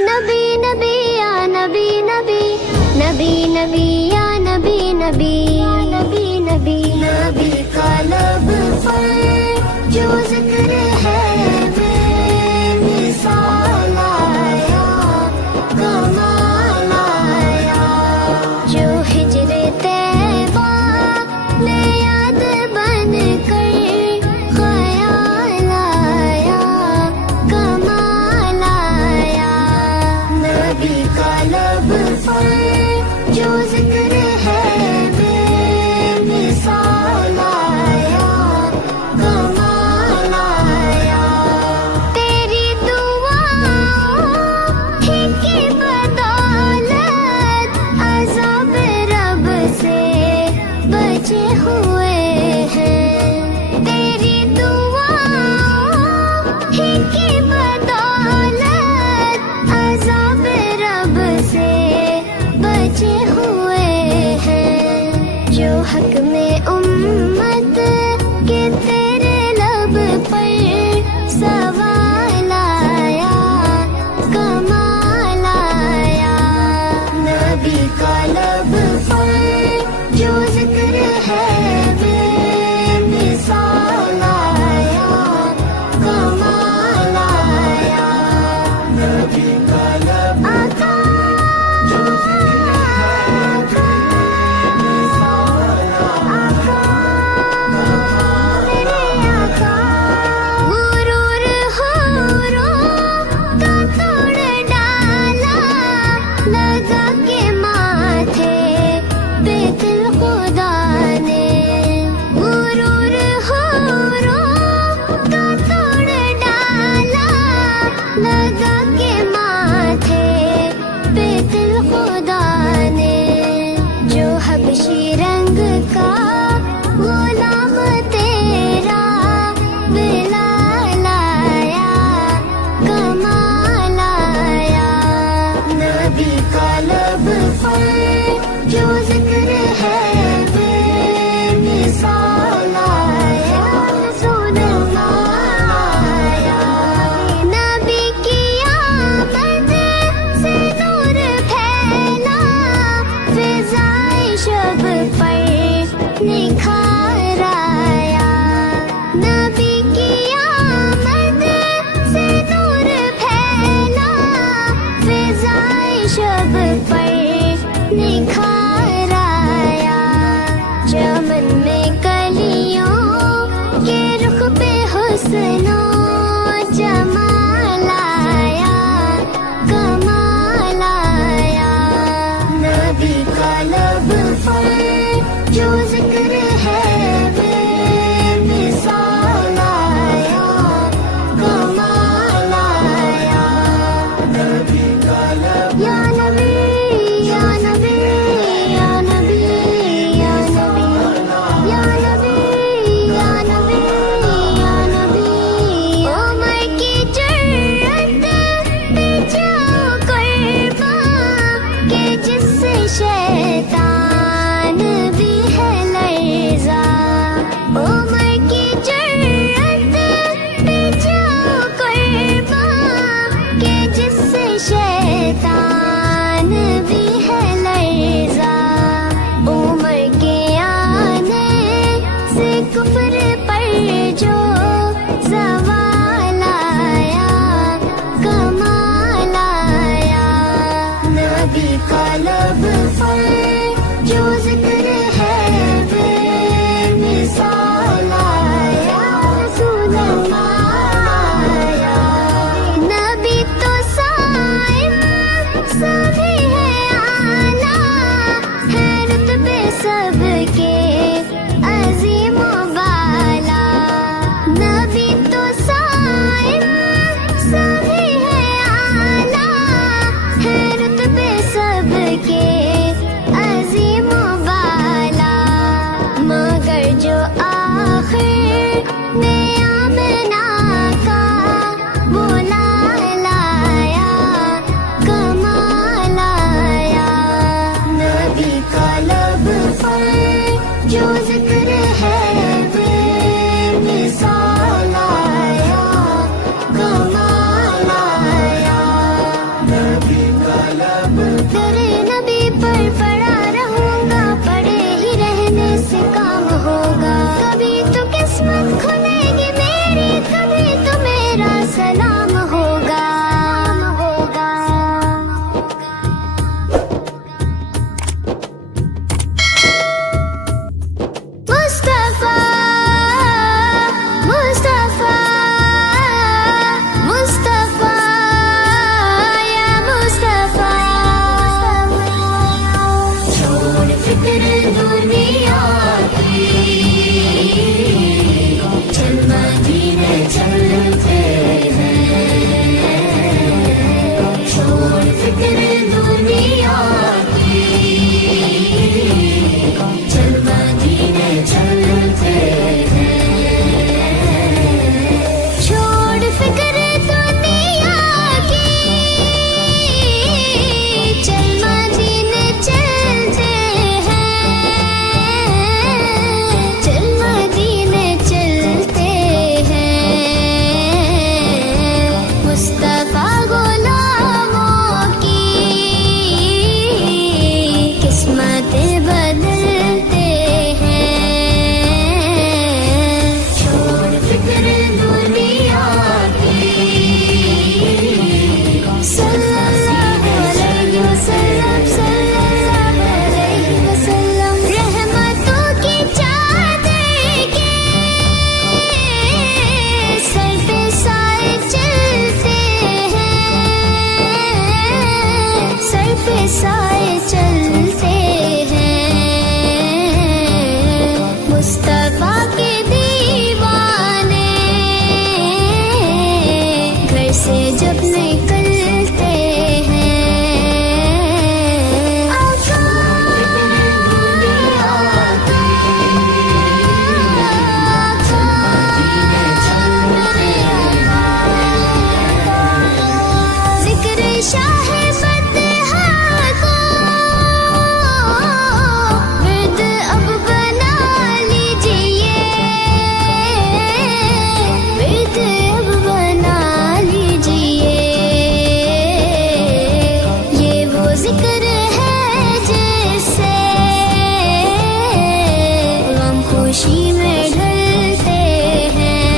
नबी नबी या नबी नबी, नबी नबी या नबी नबी, नबी नबी नबी का लब पर जो जिक्र है बेमिसाल आया, कमाल आया। जो हिजरे तैबा में याद बन कर ख्याल आया, कमाल आया। नबी का लब पर जो जिक्र है बेमिसाल आया, कमाल आया। तेरी दुआओं ही की बदौलत अज़ाब रब से बचे हुए हैं। तेरी दुआओं ही की बदौलत अज़ाब रब से बचे हुए हैं। जो हक में उम्मत के तेरे लब पर सवाल आया, कमाल आया। नबी का लब पर जो जिक्र है बेमिसाल आया, कमाल आया। नबी का लब आका, जो जिक्र है बेमिसाल आका, मेरे आका। गुरूर हुरों का तोड़ डाला, लगा के माथे पे दिल खुदा ने। गुरूर हुरों का तोड़ डाला, लगा के माथे पे दिल खुदा ने। जो हबशी रंग का गुलाम तेरा बिलाल आया, कमाल आया। नबी का लब पर जो जिक्र है बेमिसाल आया, रसूल आया। नबी की आमद से नूर फैला, फिज़ाए शब पर निखार आया। नबी की आमद से नूर फैला, फिज़ाए शब पर निखार आया। चमन में कलियों के रुख पे हुस्नो जमाल आया, कमाल आया। नबी का लब पर जो जिक्र है बेमिसाल आया, कमाल आया। नबी का लब या नबी या नबी या नबी या नबी या नबी या नबी या नबी। उमर की जुर्रत पे जाओ कुर्बान के जिससे शैतान भी है लर्ज़ा। उमर की जुर्रत पे जाओ कुर्बान के जिससे शैतान भी है लर्ज़ा। उमर के आने से कुफ्र पर जो ज़वाल आया, कमाल आया। नबी का लब पर जो जिक्र है बेमिसाल आया, रसूल आया। नबी तो साइम सभी है आला, है रुतबे सबके अज़ीम व बाला। नबी तो साइम सभी है आला, है रुतबे सबके पे साए चलते हैं। मुस्तफा के दीवाने घर से जब निकलते हैं। आका, जिक्र शाह फतहा को विद अब बना लीजिए, विद अब बना लीजिए। ये वो जिक्र है जिससे गम खुशी में ढलते हैं।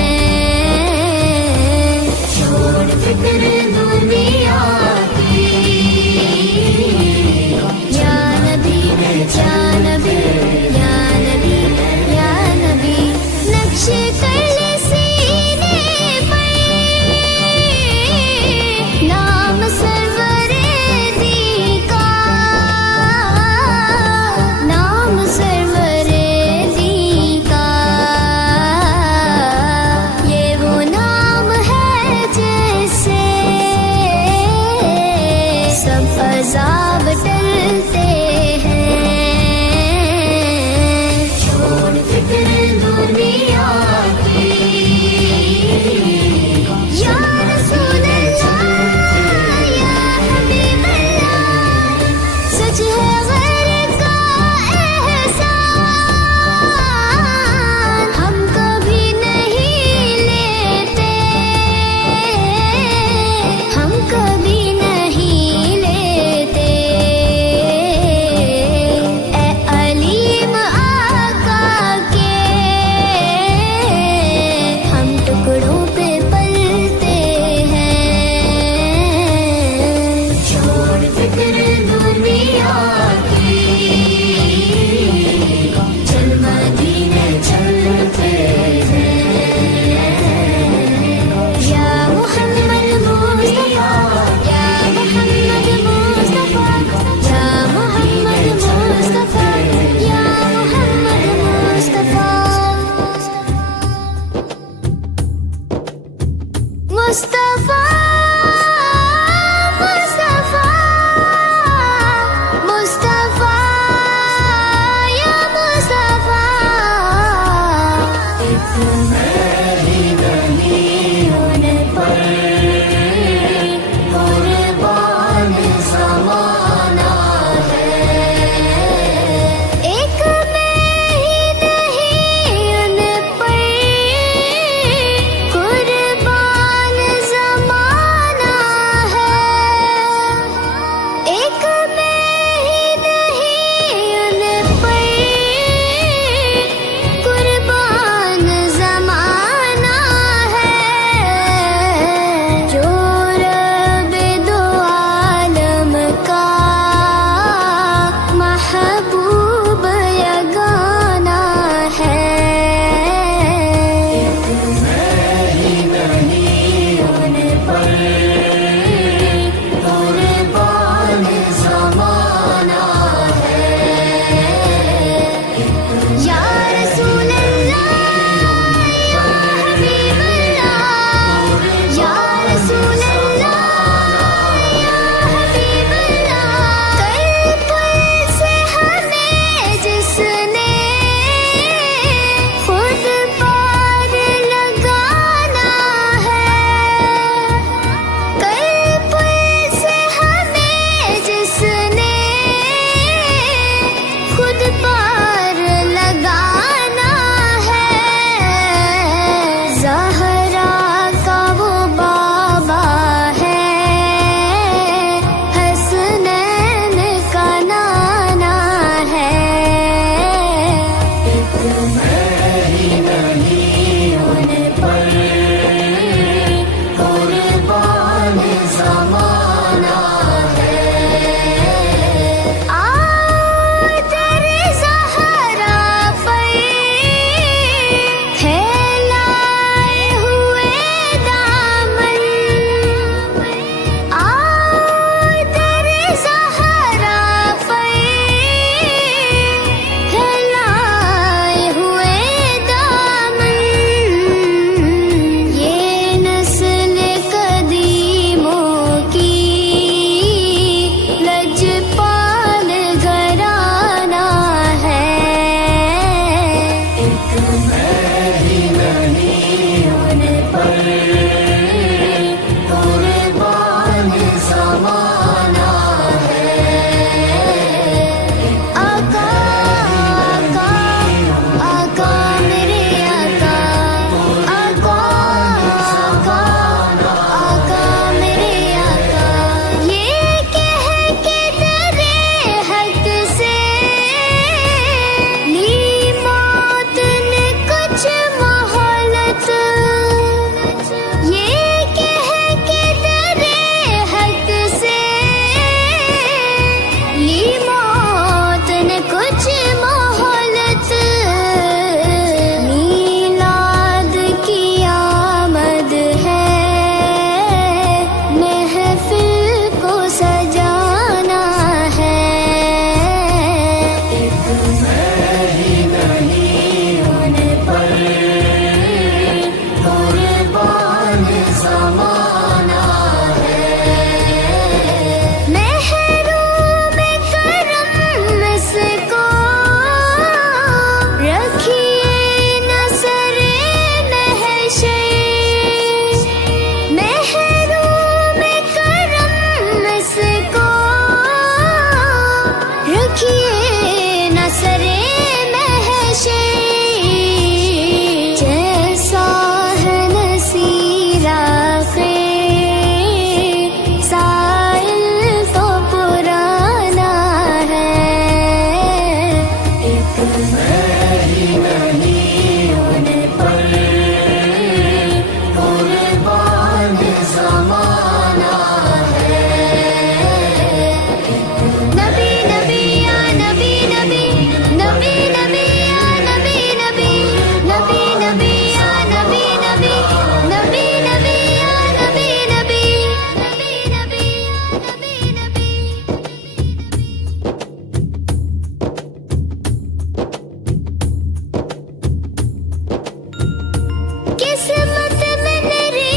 छोड़ फिक्र दुनिया की, या नबी या नबी या नबी या नबी। नक्श कर ले सीने पर नाम सरवरे दी का, नाम सरवरे दी का। ये वो नाम है जिससे सब अज़ाब टलते हैं। छोड़ फिक्र दुनिया की, या रसूल अल्लाह या हबीब अल्लाह। सच है गैर का एहसान, हम कभी नहीं लेते, हम कभी नहीं लेते। जमाना है। आका आका आका मेरे आका, आका आका आका मेरे आका। ये कह के तेरे हक से ली मौत ने कुछ मोहलत। ये कह के तेरे हक से ली मौत ने कुछ मोहलत। मीलाद की आमद है, महफिल को सजाना है। एक मैं ही नहीं उन पर कुर्बान ज़माना है। महरूम करम इसको रखिए नज़रे महशे। महरूम करम इसको रखिए नज़रे महशे। जैसा है नसीरा खे साइल तो पुराना है। एक मैं ही नहीं उन पर कुर्बान ज़माना है। नबी नबी या नबी नबी, नबी नबी या नबी नबी, नबी नबी या नबी नबी, नबी नबी या नबी नबी, नबी नबी या नबी नबी। किस्मत में मेरी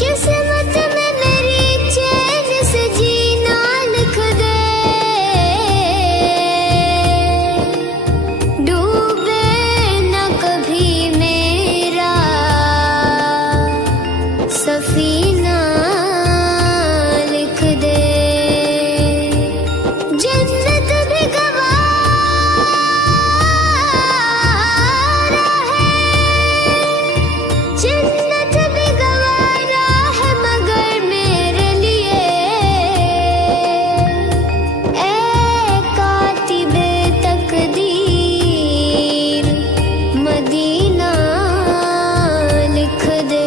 किस्मत में मेरी चैन से जीना लिख दे। डूबे न कभी मेरा सफीना लिख दे। जन्नत भी गवारा है, जन्नत भी गवारा है मगर मेरे लिए। ए कातिबे तकदीर मदीना लिख दे।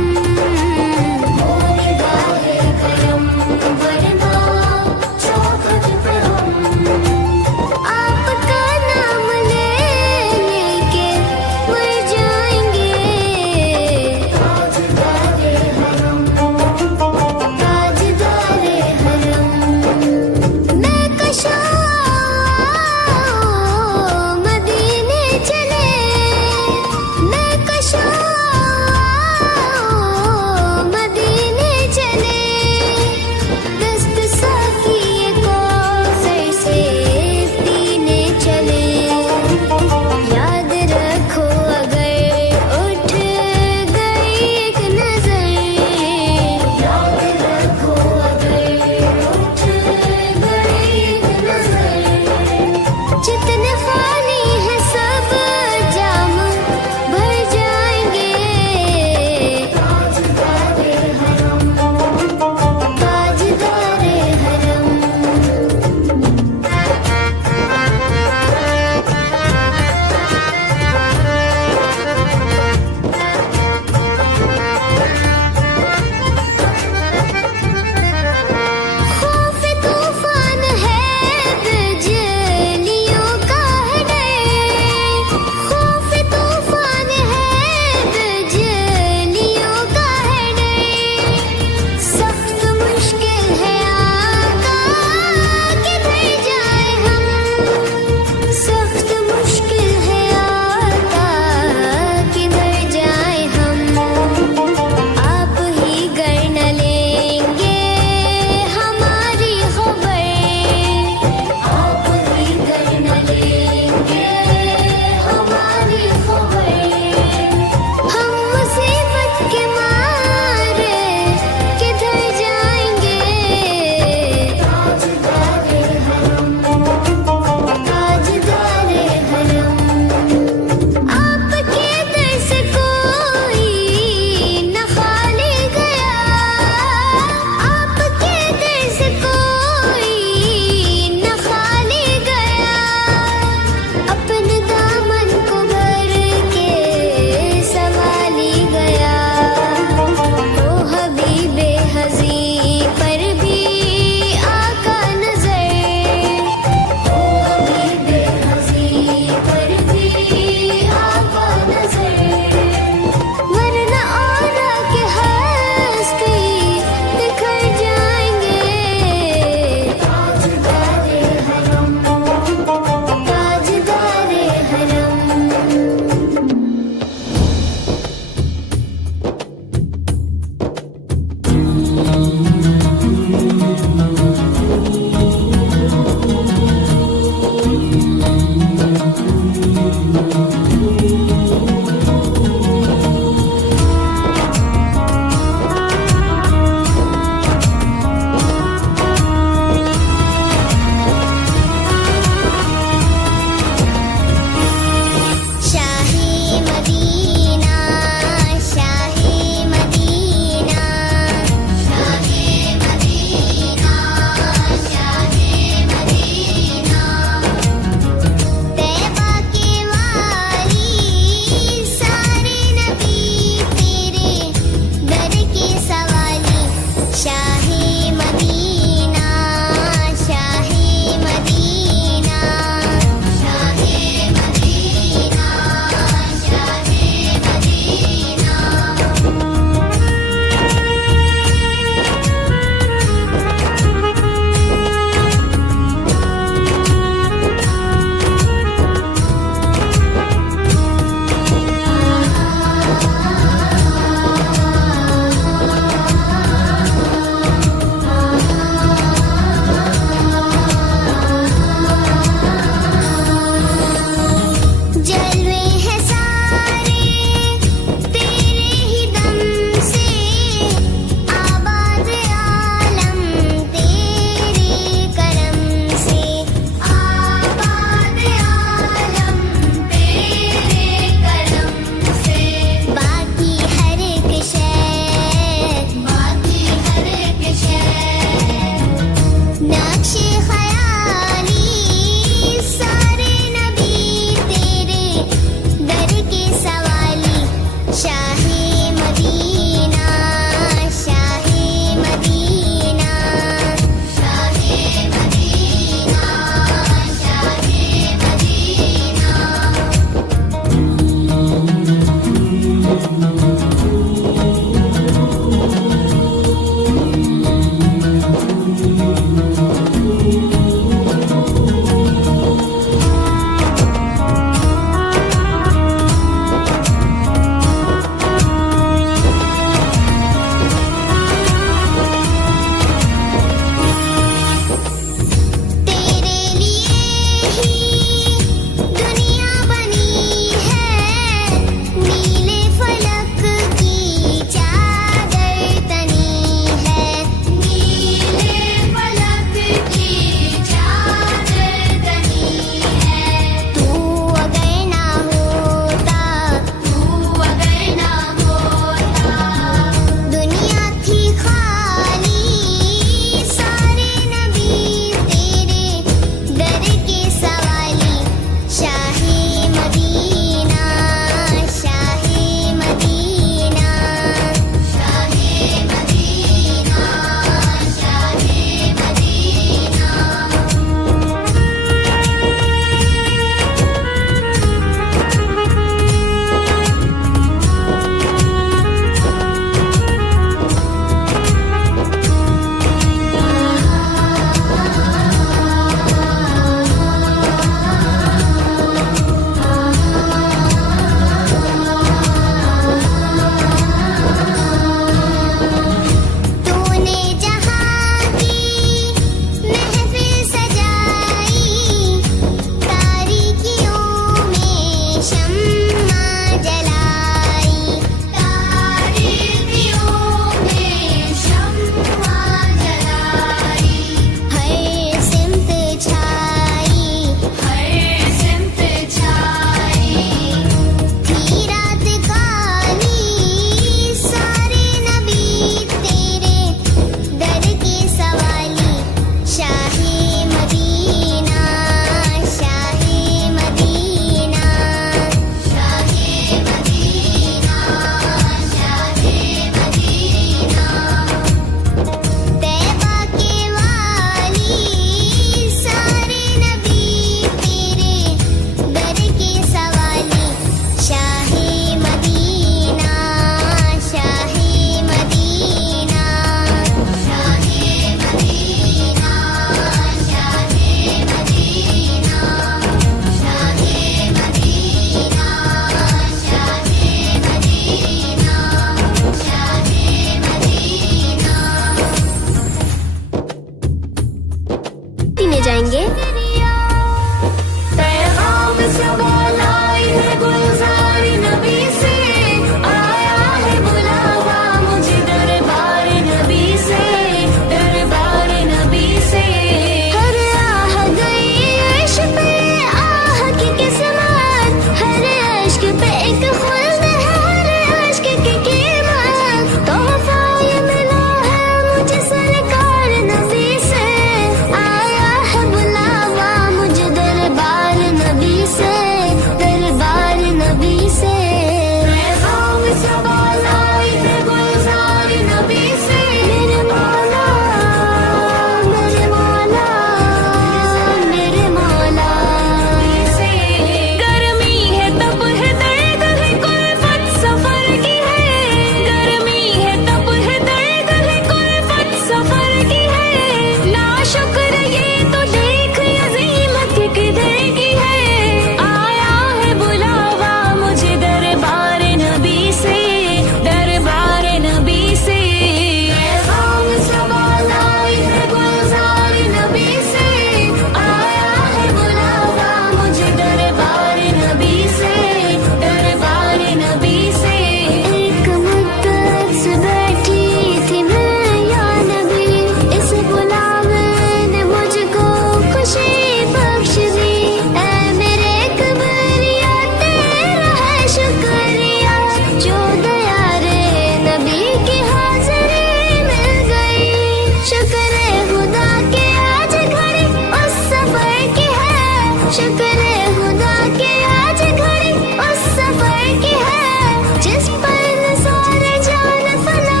शुक्र खुदा के आज घड़ी उस सफर की है जिस पर सारे जान फना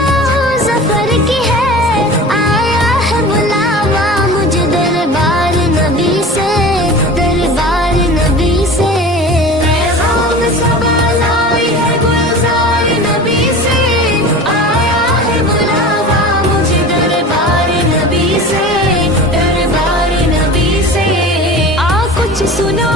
सफर की है। आया है बुलावा मुझे दरबार नबी से, दरबार नबी से। पैगाम सबा लाई है गुलजार नबी से, आया है बुलावा मुझे दरबार नबी से, दरबार नबी से। आ कुछ सुनो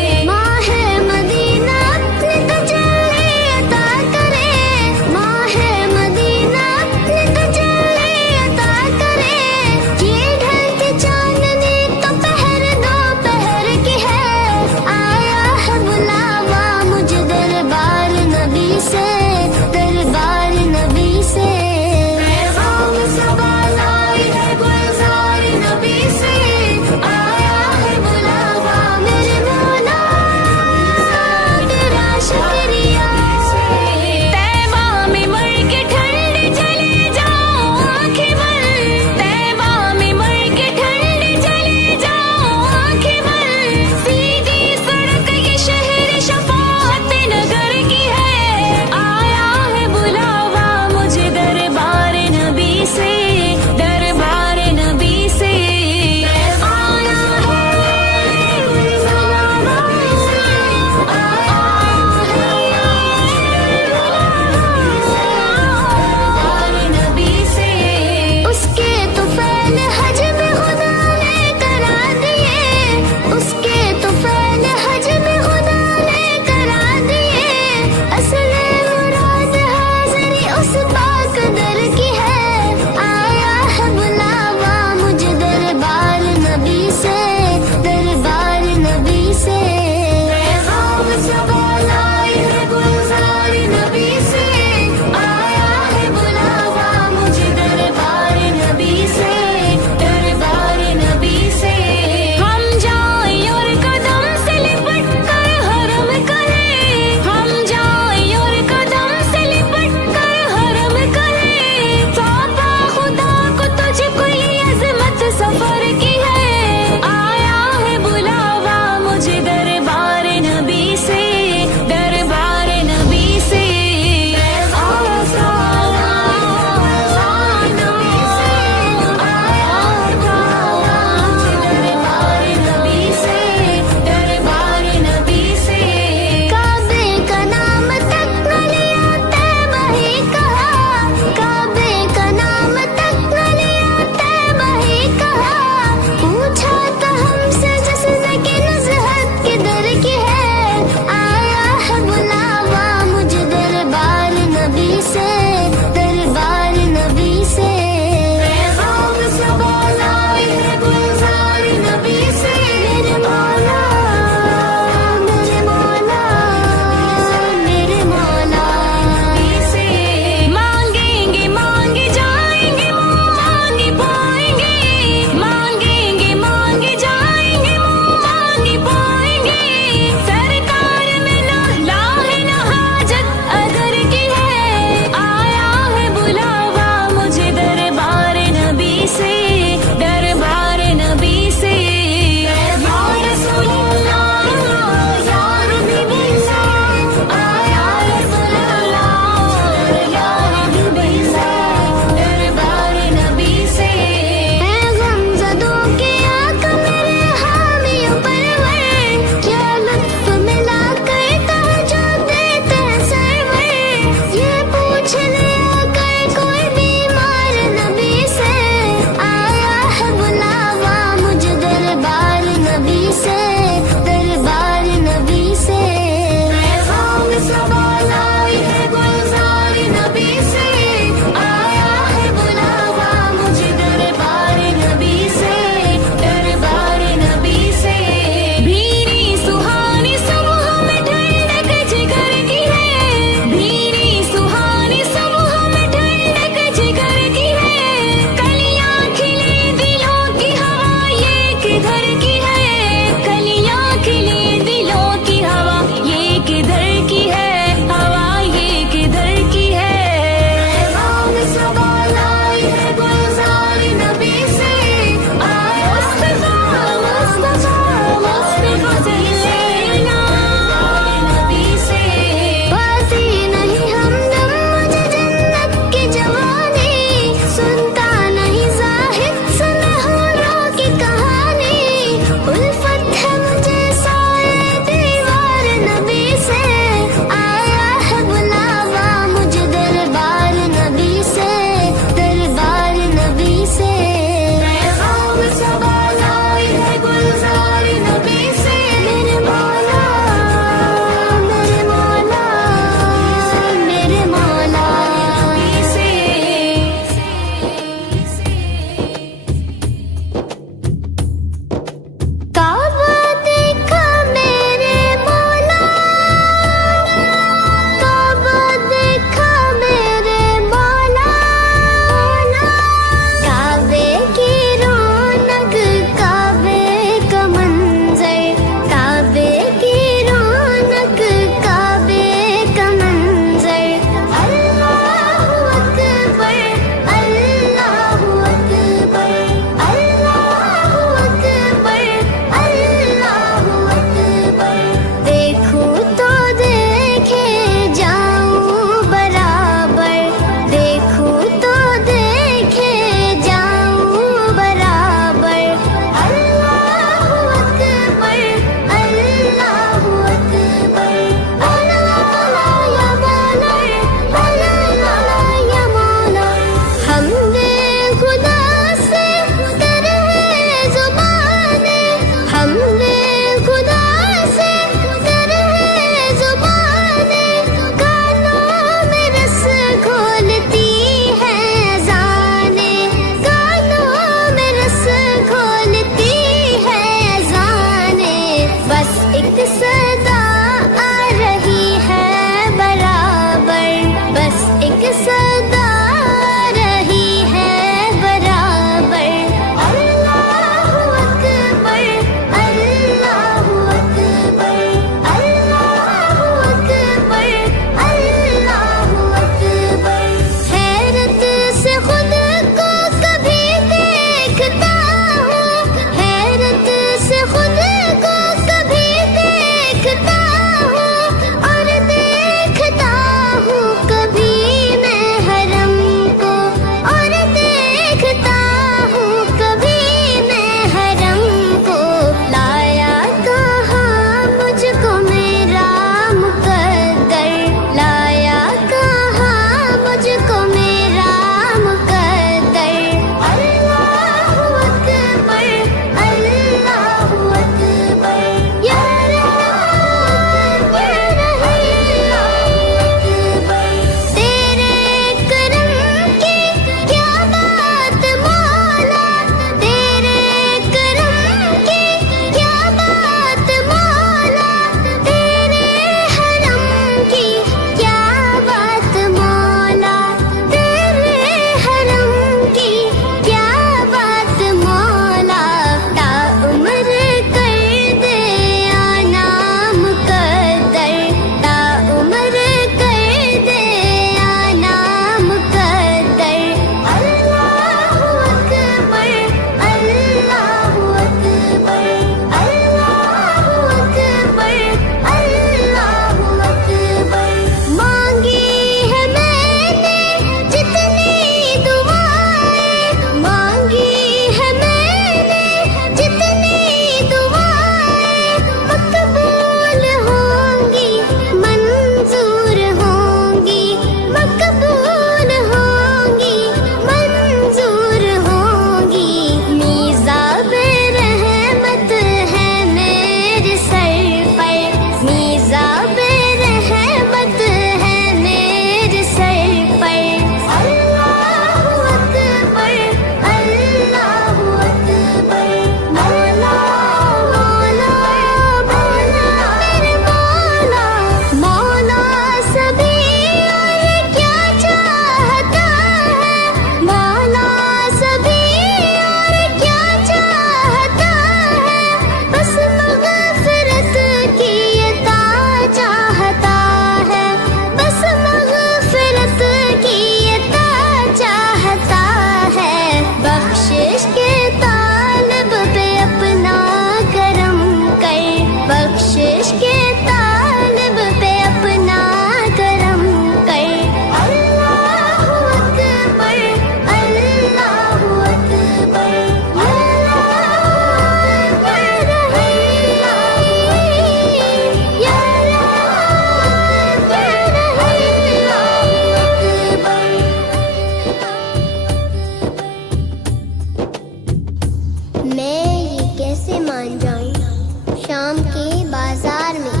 कैसे मान जाऊं। शाम के बाजार में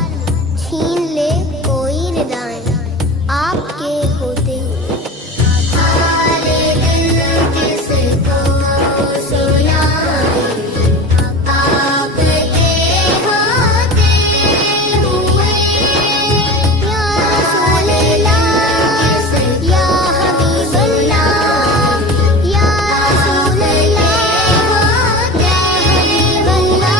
छीन ले कोई निदाएं आपके होते हुए। हारे दिल किसको सुनाएं आपके होते हुए। या रसूल अल्लाह या हबीब अल्लाह या रसूल अल्लाह या हबीब अल्लाह।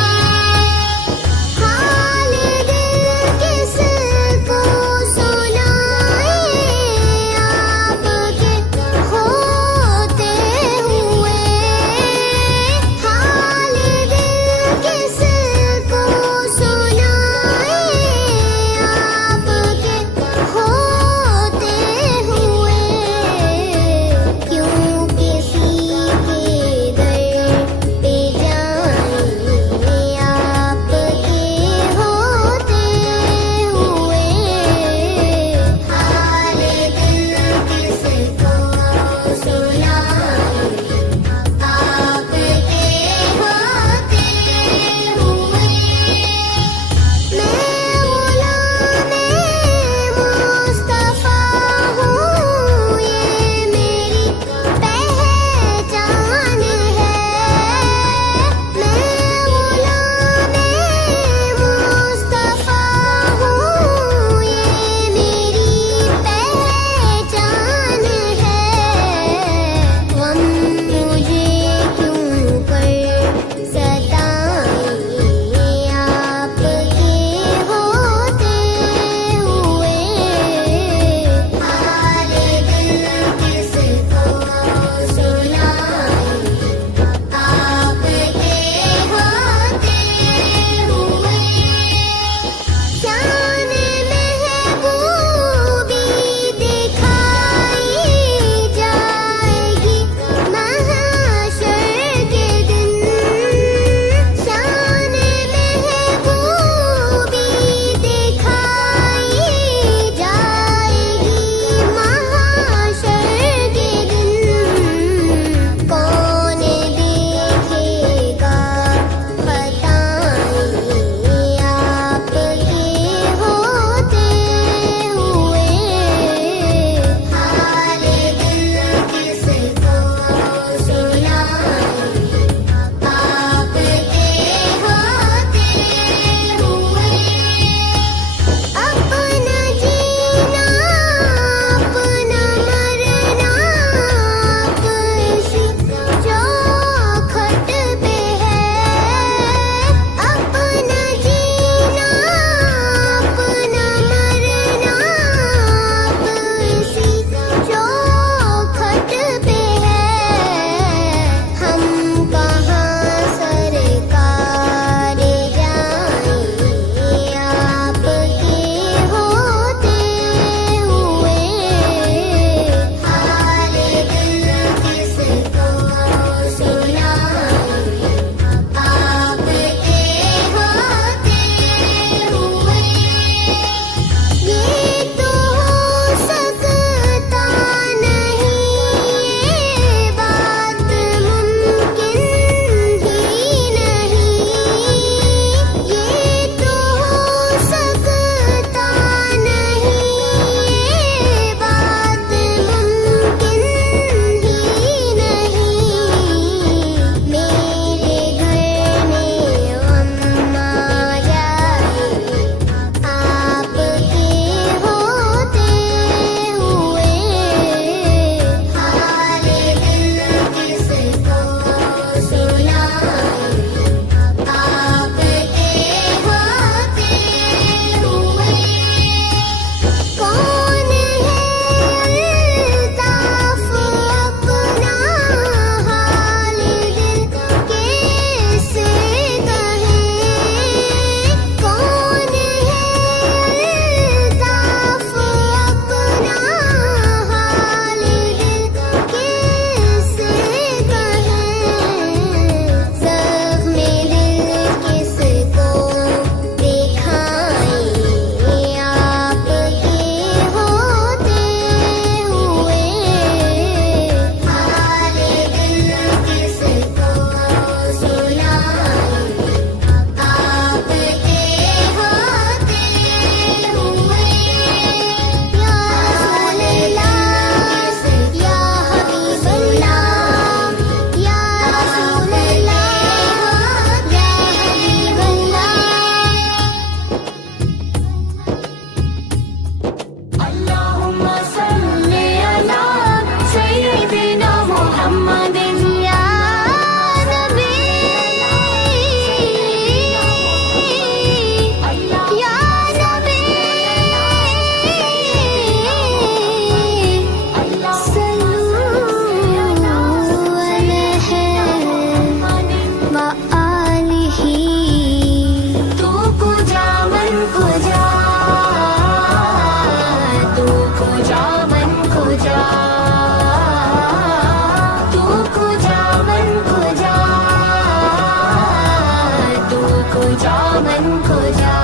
खो जा मन खो जा।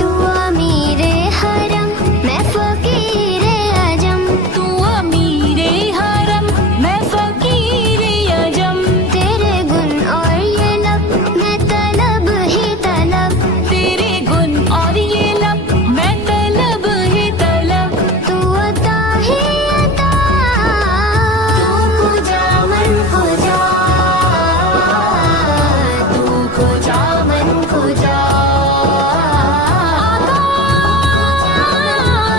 तू अमीर हरम मैं फकीर अजम, तू अमीर हरम मैं फकीर अजम, तेरे गुण और ये लब मैं तलब ही तलब, तेरे गुण और ये लब मैं तलब ही तलब। तू अता ही अता, तू खो जा मन खो जा, तू खो जा मन खो जा। आका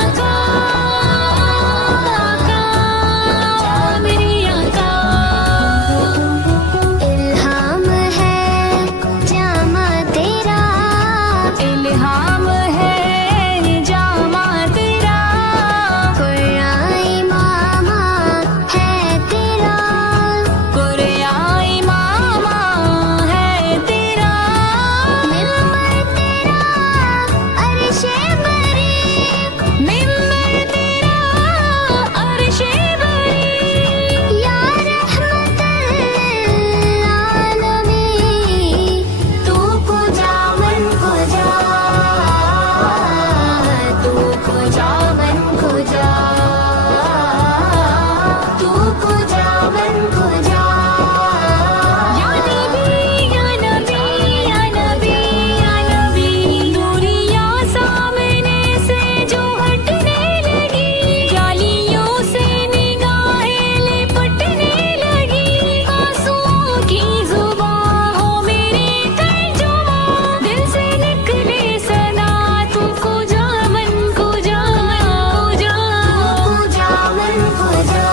आका आका मेरी आका, इल्हाम है जामा तेरा, इल्हाम है जामा तेरा, कुरान इमामा है तेरा, कुरान इमामा है तेरा, मिंबर तेरा अर्शे बरी, मिंबर तेरा अर्शे बरी, या रहमतल आलमीन। तू खो जा मन खो जा, तू खो जा मन खो जा, तू खो जा मन खो जा। या नबी या नबी या नबी या नबी, दूरियां सामने से जो हटने लगी, जालियों से निगाहें लिपटने लगी, आंसुओं की जुबां हो मेरी तर्जुमा, दिल से निकले सना तू खो जा मन खो जा खो जा। खो जा मन खो जा,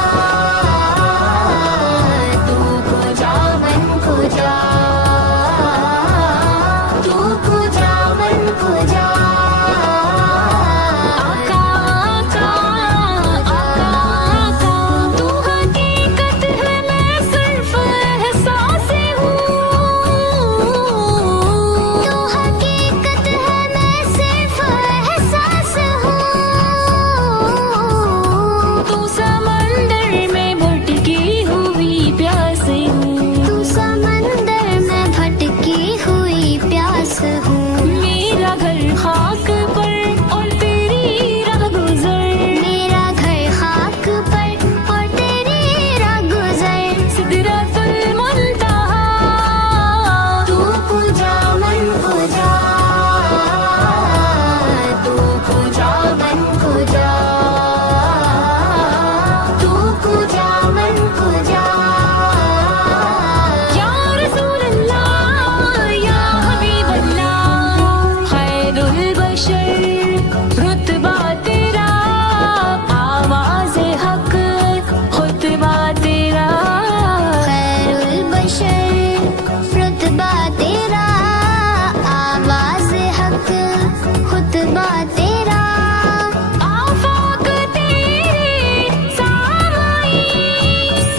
तू खो जा मन खो जा, तू खो जा मन खो जा। आका आका आका आका, तू हकीकत है मैं सिर्फ एहसास हूँ, तू हकीकत है मैं सिर्फ एहसास हूँ, तू समंदर में भटकी हुई प्यास हूँ, तू समंदर में भटकी हुई प्यास हूँ। मेरा घर खाक पर और तेरी राह गुजर, मेरा घर खाक पर और तेरी राह गुजर, सिदरतुल मुंतहा, तू खो जा मन खो जा, तू खो जा मन खो जा, तू खो जा मन खो जा। या रसूल अल्लाह या हबीब अल्लाह, खैरुल बशर रुतबा तेरा, आवाज़ हक खुतबा तेरा, खैरुल बशर रुतबा तेरा, आवाज़ हक खुतबा तेरा, आफाक तेरे सामाई,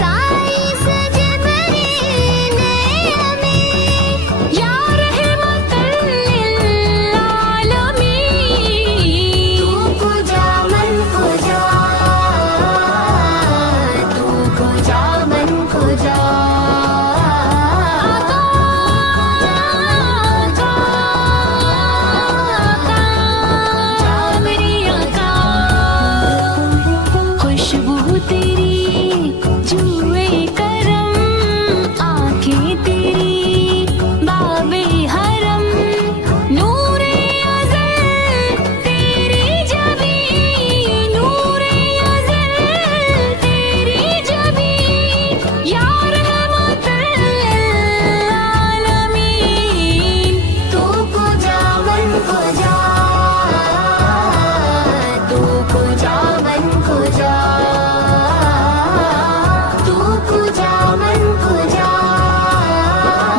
साई सजबरी ने हमें, या रहमतल लिल आलमीन। तू खो जा मन खो जा, तू खो जा मन खो जा। आका आका आका मेरी आका, खुशबू तेरी जुए करम, आंखें तेरी बाबे हरम, नूरे अज़ल तेरी जबी, नूरे अज़ल तेरी जबी, या रहमतल आलमीन। तू खो जा मन खो जा, तू खो जा मन खो जा, तू खो जा मन खो जा।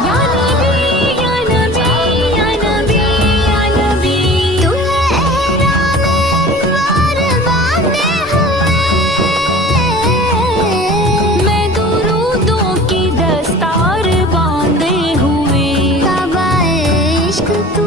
या नबी या नबी या नबी या नबी, तू है एहराम अनवार बांधे हुए, मैं दुरूदों की दस्तार बांधे हुए, काबा इश्क तू